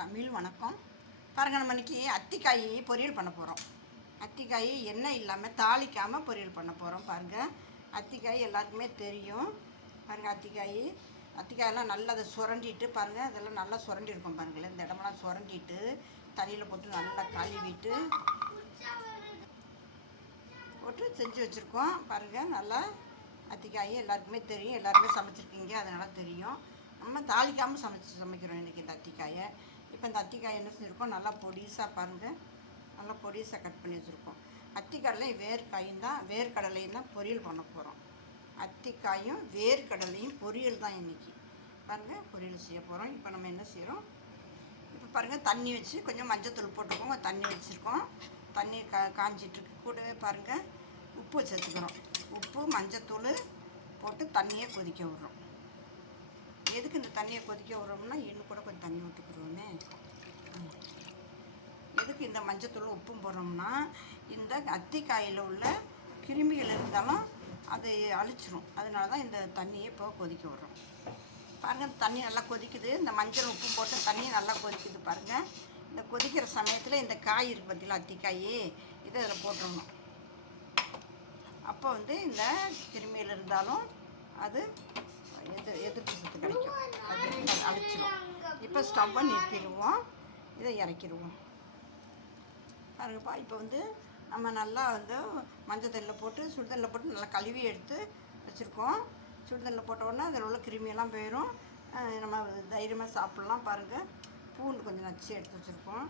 தமிழ் வணக்கம். பாருங்க நம்ம இன்னைக்கு அத்திக்காய் பொரியல் பண்ண போகிறோம் அத்திக்காய் எண்ணெய் இல்லாமல் தாளிக்காமல் பொரியல் பண்ண போகிறோம் பாருங்கள் அத்திக்காய் எல்லாருக்குமே தெரியும். பாருங்கள் அத்திக்காய். அத்திக்காயெல்லாம் நல்லா அதை சுரண்டிட்டு பாருங்கள் அதெல்லாம் நல்லா சுரண்டி இருக்கும் பாருங்களேன். இந்த இடமெல்லாம் சுரண்டிட்டு தண்ணியில் போட்டு நல்லா கழுவிட்டு போட்டு செஞ்சு வச்சுருக்கோம். பாருங்கள் நல்லா அத்திக்காய் எல்லாருக்குமே தெரியும். எல்லாருமே சமைச்சிருக்கீங்க அதனால் தெரியும். நம்ம தாளிக்காமல் சமைச்சு சமைக்கிறோம் இன்றைக்கி இந்த அத்திக்காயை. இப்போ இந்த அத்திக்காய் என்ன செஞ்சுருக்கோம்? நல்லா பொடிசாக பாருங்கள் நல்லா பொடிசாக கட் பண்ணி வச்சுருக்கோம். அத்திக்கடலையும் வேர்க்காயும் தான் வேர்க்கடலையும் தான் பொரியல் பண்ண போகிறோம் அத்திக்காயும் வேர்க்கடலையும் பொரியல் தான் இன்றைக்கி பாருங்கள் பொரியல் செய்ய போகிறோம் இப்போ நம்ம என்ன செய்கிறோம் இப்போ பாருங்கள் தண்ணி வச்சு கொஞ்சம் மஞ்சத்தூள் போட்டுக்கோங்க. தண்ணி வச்சுருக்கோம். தண்ணி கா காஞ்சிட்ருக்கு. கூடவே பாருங்கள் உப்பு சேர்த்துக்கிறோம். உப்பு மஞ்சத்தூள் போட்டு தண்ணியை கொதிக்க விட்றோம். எதுக்கு இந்த தண்ணியை கொதிக்க விட்றோம்னா இன்னும் கூட கொஞ்சம் தண்ணி விட்டுக்குறோமே எதுக்கு இந்த மஞ்சத்தூள் உப்பும் போடுறோம்னா இந்த அத்திக்காயில் உள்ள கிருமிகள் இருந்தாலும் அது அழிச்சிரும். அதனால தான் இந்த தண்ணியை இப்போ கொதிக்க விட்றோம். பாருங்கள் தண்ணி நல்லா கொதிக்குது. இந்த மஞ்சள் உப்பு போட்டு தண்ணி நல்லா கொதிக்குது பாருங்கள் இந்த கொதிக்கிற சமயத்தில் இந்த காய் இருக்குது பார்த்தீங்களா அத்திக்காய்? இதை இதில் போட்டுடணும். அப்போ வந்து இந்த கிருமியில் இருந்தாலும் அது எது எதிர்ப்பு சத்து கிடைக்கும்? அப்படின்னு அது இப்போ ஸ்டவ்வை நிறுத்திடுவோம். இதை இறக்கிடுவோம். பாருங்கப்பா இப்போ வந்து நம்ம நல்லா வந்து மஞ்சள் தண்ணியில் போட்டு சுடுதண்ணில் போட்டு நல்லா கழுவி எடுத்து வச்சுருக்கோம். சுடுதண்ணில் போட்டோடனே அதில் உள்ள கிருமியெல்லாம் போயிடும் நம்ம தைரியமாக சாப்பிட்லாம். பாருங்கள் பூண்டு கொஞ்சம் நச்சு எடுத்து வச்சுருக்கோம்.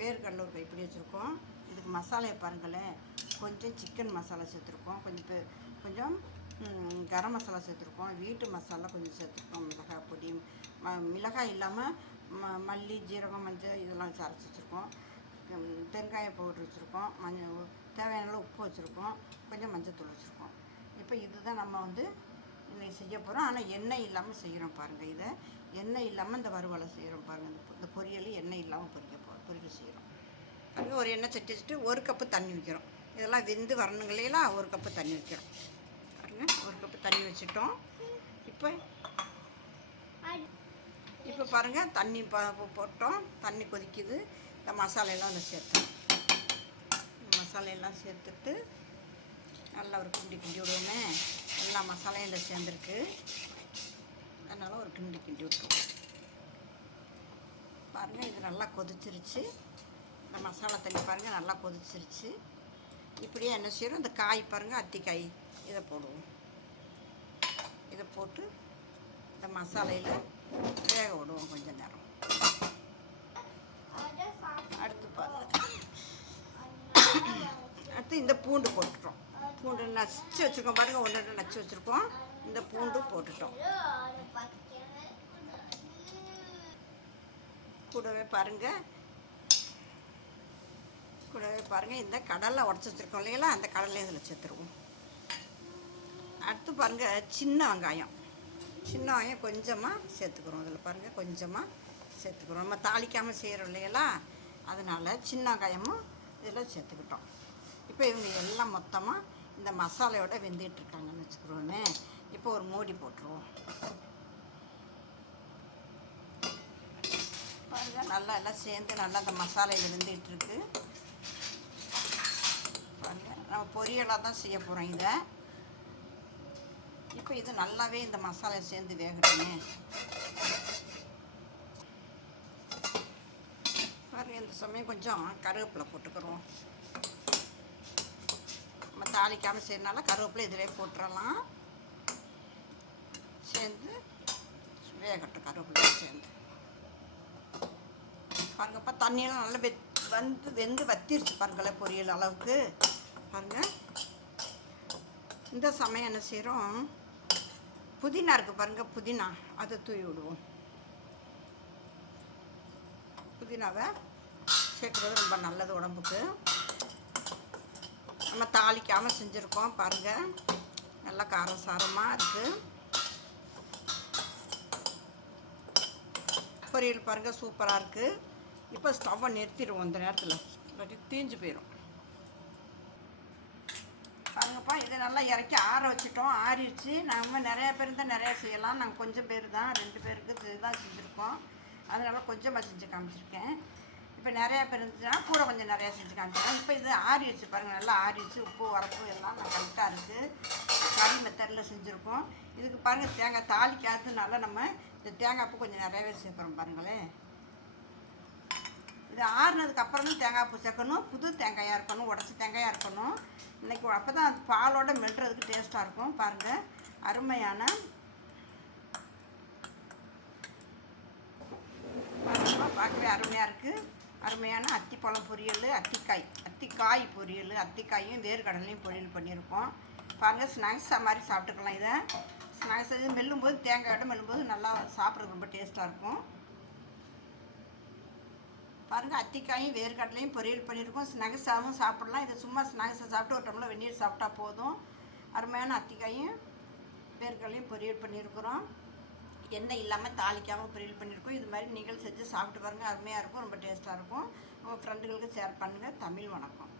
வேர்க்கடலை ஒரு கைப்பிடி வச்சுருக்கோம். இதுக்கு மசாலையை பாருங்களேன். கொஞ்சம் சிக்கன் மசாலா சேர்த்துருக்கோம். கொஞ்சம் கொஞ்சம் கரம் மசாலா சேர்த்துருக்கோம். வீட்டு மசாலா கொஞ்சம் சேர்த்துருக்கோம். மிளகாய் பொடி ம மிளகாய் இல்லாமல் ம மல்லி ஜீரகம் மஞ்சள் இதெல்லாம் வச்சு அரைச்சி வச்சுருக்கோம். ம், பெருங்காய பவுடர் வச்சுருக்கோம். மஞ்சள் தேவையான அளவு உப்பு வச்சுருக்கோம். கொஞ்சம் மஞ்சத்தூள் வச்சுருக்கோம். இப்போ இதுதான் நம்ம வந்து இன்னைக்கு செய்ய போகிறோம் ஆனால் எண்ணெய் இல்லாமல் செய்கிறோம் பாருங்கள் இதை. எண்ணெய் இல்லாமல் இந்த வறுவலை செய்கிறோம் பாருங்கள் இந்த பொரியல் எண்ணெய் இல்லாமல் பொரிக்க போ பொரிக்க செய்கிறோம் அப்படியே ஒரு எண்ணெய் சட்டி வச்சுட்டு ஒரு கப்பு தண்ணி வைக்கிறோம் இதெல்லாம் வெந்து வரணுங்களேலாம் ஒரு கப்பு தண்ணி வைக்கிறோம் ஒரு கப்பு தண்ணி வச்சுட்டோம். இப்போ இப்போ பாருங்கள் தண்ணி ப போட்டோம். தண்ணி கொதிக்குது. இந்த மசாலையெல்லாம் அதில் சேர்த்தோம். இந்த மசாலையெல்லாம் சேர்த்துட்டு நல்லா ஒரு கிண்டி கிண்டி விடுவோமே. எல்லா மசாலையும் இதில் சேர்ந்துருக்கு. அதனால் ஒரு கிண்டி கிண்டி விட்டுருவோம். பாருங்கள் இது நல்லா கொதிச்சிருச்சு. இந்த மசாலா தண்ணி பாருங்கள் நல்லா கொதிச்சிருச்சு. இப்படியே என்ன செய்யணும் இந்த காய் பாருங்கள் அத்திக்காய். இதை போடுவோம். இதை போட்டு இந்த மசாலையில் வேக விடுவோம் கொஞ்ச நேரம். அடுத்து பாருங்க அடுத்து இந்த பூண்டு போட்டுட்டோம். பூண்டு நச்சு வச்சுருக்கோம். பாருங்கள் ஒன்று ரெண்டு நச்சு வச்சுருக்கோம். இந்த பூண்டு போட்டுட்டோம். கூடவே பாருங்கள் கூடவே பாருங்கள் இந்த கடலை உடச்சி வச்சுருக்கோம் இல்லைங்களா? அந்த கடலையும் இதில் சேர்த்துருவோம். அடுத்து பாருங்கள் சின்ன வெங்காயம். சின்ன வெங்காயம் கொஞ்சமாக சேர்த்துக்கிறோம். இதில் பாருங்கள் கொஞ்சமாக சேர்த்துக்கிறோம். நம்ம தாளிக்காமல் செய்கிறோம் இல்லைங்களா அதனால் சின்ன வெங்காயமும் இதில் சேர்த்துக்கிட்டோம். இப்போ இவங்க எல்லாம் மொத்தமாக இந்த மசாலையோட வெந்துக்கிட்டு இருக்காங்கன்னு வச்சுக்கிறோன்னு. இப்போ ஒரு மூடி போட்டுருவோம். பாருங்க நல்லா எல்லாம் சேர்ந்து நல்லா அந்த மசாலையில் வெந்துக்கிட்டு இருக்குது பாருங்கள் நம்ம பொரியலாக தான் செய்ய போகிறோம் இதை. இப்போ இது நல்லாவே இந்த மசாலா சேர்ந்து வேகட்டுமே. பாருங்கள் இந்த சமயம் கொஞ்சம் கருவேப்பிலை போட்டுக்கிறோம். நம்ம தாளிக்காமல் செய்யறனால கருவேப்பிலை இதிலே போட்டுறலாம். சேர்ந்து வேகட்டும் கருவேப்பிலை சேர்ந்து. பாருங்கப்பா தண்ணியெல்லாம் நல்லா வெ வந்து வெந்து வத்திருச்சு பாருங்களேன் பொரியல் அளவுக்கு. பாருங்கள் இந்த சமயம் என்ன செய்கிறோம் புதினா இருக்குது பாருங்கள் புதினா. அதை தூவி விடுவோம். புதினாவை சேர்க்குறது ரொம்ப நல்லது உடம்புக்கு. நம்ம தாளிக்காமல் செஞ்சுருக்கோம் பாருங்கள் நல்லா காரம் சாரமாக இருக்குது பொரியல் பாருங்கள் சூப்பராக இருக்குது இப்போ ஸ்டவ்வை நிறுத்திடுவோம் இந்த நேரத்தில். இல்லாட்டி தீஞ்சு போயிடும் பாருங்கப்பா இதை நல்லா இறக்கி ஆற வச்சுட்டோம். ஆறிடுச்சு. நம்ம நிறையா பேர் தான் நிறையா செய்யலாம். நாங்கள் கொஞ்சம் பேர் தான். ரெண்டு பேருக்கு இதுதான் செஞ்சுருக்கோம். அதனால கொஞ்சமாக செஞ்சு காமிச்சிருக்கேன். இப்போ நிறையா பேர் இருந்துச்சுன்னா கூட கொஞ்சம் நிறையா செஞ்சு காமிச்சிருக்கேன். இப்போ இது ஆறிடுச்சு பாருங்கள் நல்லா ஆறிடுச்சு. உப்பு உரப்பு எல்லாம் கரெக்டாக இருக்குது கறி மெத்தடில் செஞ்சுருக்கோம். இதுக்கு பாருங்கள் தேங்காய் தாளிக்காததுனால நம்ம இந்த தேங்காய் பூ கொஞ்சம் நிறையாவே சேர்க்குறோம் பாருங்களேன். இது ஆறுனதுக்கு அப்புறம் தான் தேங்காய் பூ சேர்க்கணும். புது தேங்காயாக இருக்கணும் உடச்சி தேங்காயாக இருக்கணும். இன்றைக்கி அப்போ தான் பாலோட மெல்றதுக்கு டேஸ்ட்டாக இருக்கும். பாருங்கள் அருமையான பாருங்க, பார்க்கவே அருமையாக இருக்குது அருமையான அத்திப்பழம் பொரியல் அத்திக்காய் அத்திக்காய் பொரியல் அத்திக்காயும் வேர்க்கடலையும் பொரியல் பண்ணியிருக்கோம். பாருங்கள் ஸ்நாக்ஸாக மாதிரி சாப்பிட்டுக்கலாம் இதை. ஸ்நாக்ஸ் இது மெல்லும்போது தேங்காயோட மெல்லும்போது நல்லா சாப்பிட்றதுக்கு ரொம்ப டேஸ்ட்டாக இருக்கும். பாருங்கள் அத்திக்காயும் வேர்க்கடலையும் பொரியல் பண்ணியிருக்கோம். ஸ்நாக்ஸாகவும் சாப்பிடலாம். இதை சும்மா ஸ்நாக்ஸை சாப்பிட்டு ஒரு டம்ளர் வெந்நீர் சாப்பிட்டா போதும். அருமையான அத்திக்காயும் வேர்க்கடலையும் பொரியல் பண்ணியிருக்கிறோம். எண்ணெய் இல்லாமல் தாளிக்காமல் பொரியல் பண்ணியிருக்கோம். இது மாதிரி நீங்கள் செஞ்சு சாப்பிட்டு பாருங்கள் அருமையாக இருக்கும். ரொம்ப டேஸ்ட்டாக இருக்கும். உங்கள் ஃப்ரெண்டுகளுக்கு ஷேர் பண்ணுங்கள் தமிழ் வணக்கம்.